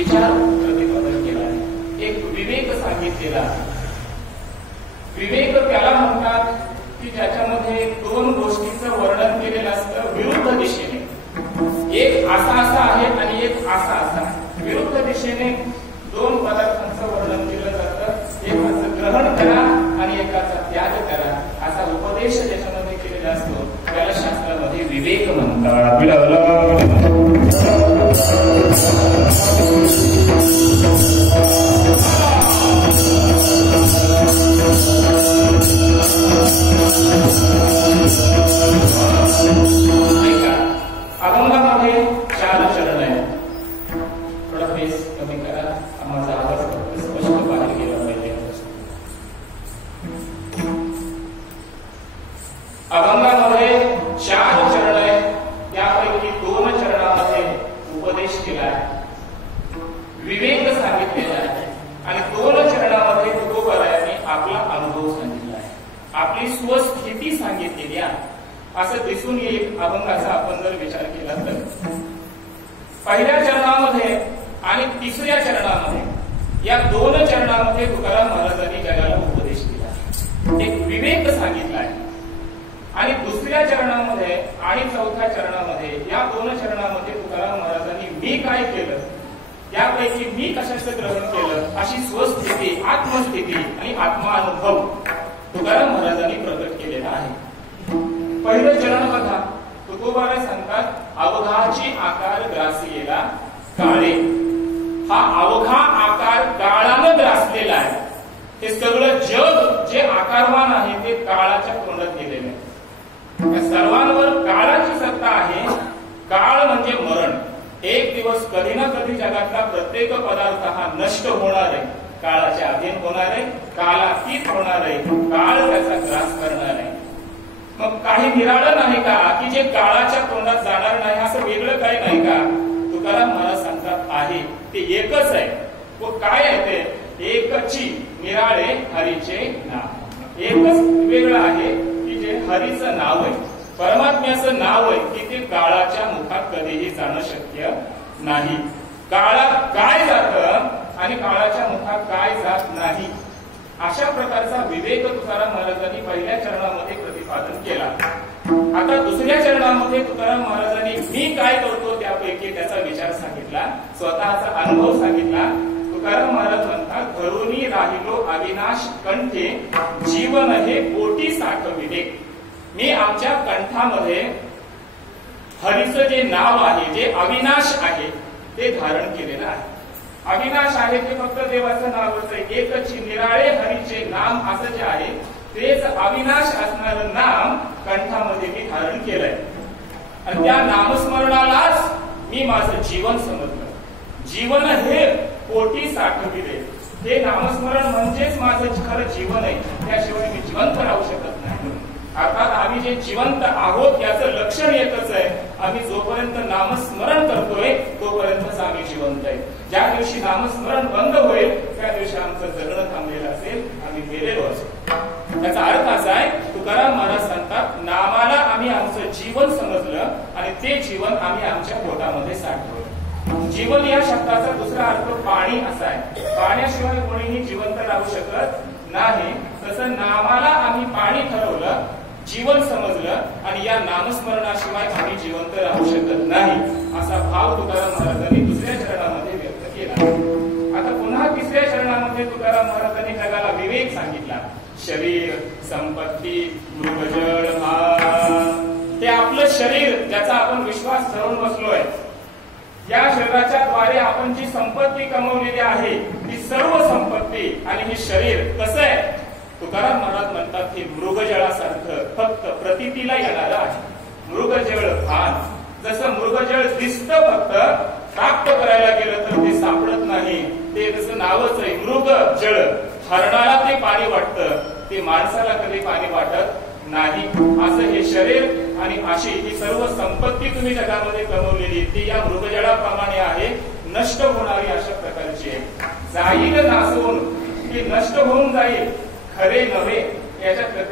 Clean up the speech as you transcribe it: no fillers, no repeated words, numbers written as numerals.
विचार प्रतिपादन केला आहे, एक विवेक सांगितलेला आहे. विवेक त्याला म्हणतात की ज्याच्यामध्ये दोन गोष्टींचं वर्णन केलेलं असतं विरुद्ध दिशेने. एक असा असा आहे आणि एक असा असा. विरुद्ध दिशेने दोन पदार्थांचं वर्णन केलं जातं. एकाचं ग्रहण करा आणि एकाचा त्याग करा असा उपदेश ज्याच्यामध्ये केलेला असतो त्याला शास्त्रामध्ये विवेक म्हणतात. अभंगामध्ये 4 चरण आहेत. थोडा फेस कमी करा, माझा आवाज स्पष्ट बाहेर गेला पाहिजे. अभंगामध्ये 4 चरण आहेत, त्यापैकी 2 चरणामध्ये उपदेश केला आहे, विवेक सांगितलेला आहे आणि 2 चरणामध्ये तुकोबारायांनी आपला अनुभव सांगितला आहे, आपली स्वस्थिती सांगितलेली आहे. असं दिसून येईल अभंगाचा आपण जर विचार केला तर. पहिल्या चरणामध्ये आणि तिसऱ्या चरणामध्ये या 2 चरणामध्ये तुकाराम महाराजांनी जगाला उपदेश दिला, एक विवेक सांगितला आहे. आणि दुसऱ्या चरणामध्ये आणि चौथ्या चरणामध्ये या 2 चरणामध्ये तुकाराम महाराजांनी मी काय केलं, यापैकी मी कशाचं ग्रहण केलं अशी स्वस्थिती, आत्मस्थिती आणि आत्मानुभव तुकाराम महाराजांनी प्रकट केलेला आहे. पहिलं चरण बघा, तुकोबाराय सांगतात अवघाची आकार ग्रासिलेला काळे. हा अवघा आकार काळानं ग्रासलेला आहे. हे सगळं जग जे आकारवान आहे ते काळाच्या तोंडात गेलेलं आहे. या सर्वांवर काळाची सत्ता आहे. काळ म्हणजे मरण. एक दिवस कधी ना कधी जगातला प्रत्येक पदार्थ हा नष्ट होणार आहे, काळाच्या अधीन होणार आहे, कालातीत होणार आहे, काळ त्याचा ग्रास करणार आहे. मग काही निराळं नाही का की जे काळाच्या तोंडात जाणार नाही, असं वेगळं काही नाही का? तुकाराम महाराज सांगतात आहे ते एकच आहे. व काय आहे ते? एकची निराळे हरीचे नाव. एकच वेगळं आहे की जे हरीचं नाव आहे, परमात्म्याचं नाव आहे की ते काळाच्या मुखात कधीही जाणं शक्य नाही. काळात काय जातं आणि काळाच्या मुखात काय जात नाही, अशा प्रकारचा विवेक तुकाराम महाराजांनी पहिल्या चरणामध्ये प्रतिपादन केला. आता दुसऱ्या चरणामध्ये तुकाराम महाराजांनी मी काय करतो त्यापैकी त्याचा विचार सांगितला, स्वतःचा अनुभव सांगितला. तुकाराम महाराज म्हणतात घरूनी राहिलो अविनाश कंठे, जीवन हे पोटी साठविले. मी आमच्या कंठामध्ये हरीचं जे नाव आहे, जे अविनाश आहे ते धारण केलेलं आहे. अविनाश आहे ते फक्त देवाचं नावच आहे. एकच निराळे हरीचे नाम असं जे आहे तेच अविनाश असणारं नाम कंठामध्ये मी धारण केलंय. आणि त्या नामस्मरणालाच मी माझं जीवन समजलं. जीवन हे पोटी साठविले. हे नामस्मरण म्हणजेच माझं खरं जीवन आहे. त्याशिवाय मी जिवंत राहू शकत नाही. अर्थात आम्ही जे जिवंत आहोत याचं लक्षण एकच आहे, आम्ही जोपर्यंत नामस्मरण करतोय तोपर्यंतच आम्ही जिवंत आहे. ज्या दिवशी नामस्मरण बंद होईल त्या दिवशी आमचं जगणं थांबलेलं असेल, आम्ही गेलेलो असेल. त्याचा अर्थ असा आहे, तुकाराम महाराज सांगतात नामाला आम्ही आमचं जीवन समजलं आणि ते जीवन आम्ही आमच्या पोटामध्ये साठवलं. जीवन या शब्दाचा दुसरा अर्थ पाणी असा आहे. पाण्याशिवाय कोणीही जिवंत राहू शकत नाही. तसं नामाला आम्ही पाणी ठरवलं, जीवन समजलं आणि या नामस्मरणाशिवाय आम्ही जिवंत राहू शकत नाही, असा भाव तुकाराम महाराजांनी दुसऱ्या चरणामध्ये व्यक्त केला. आता पुन्हा तिसऱ्या चरणामध्ये तुकाराम महाराजांनी जगाला विवेक सांगितला. शरीर, संपत्ती, मृगजळ, हे आपलं शरीर ज्याचा आपण विश्वास ठरवून बसलोय, या शरीराच्या द्वारे आपण जी संपत्ती कमवलेली आहे ती सर्व संपत्ती आणि हे शरीर कसं आहे? तुकाराम महाराज म्हणतात हे मृगजळासारखं फक्त प्रतीतीला येणारं आहे. मृगजळ भान, जसं मृगजळ दिसतं फक्त, प्राप्त करायला गेलं तर ते सापडत नाही. ते जसं नावच आहे मृगजळ. हरणाला ते पाणी वाटतं, ते माणसाला कधी पाणी वाटत नाही. असं हे शरीर आणि अशी ही सर्व संपत्ती तुम्ही जगामध्ये कमवलेली ती या मृगजळाप्रमाणे आहे, नष्ट होणारी अशा प्रकारची आहे. जाईल नासून ती नष्ट होऊन जाईल, खरे नव्हे याच्यात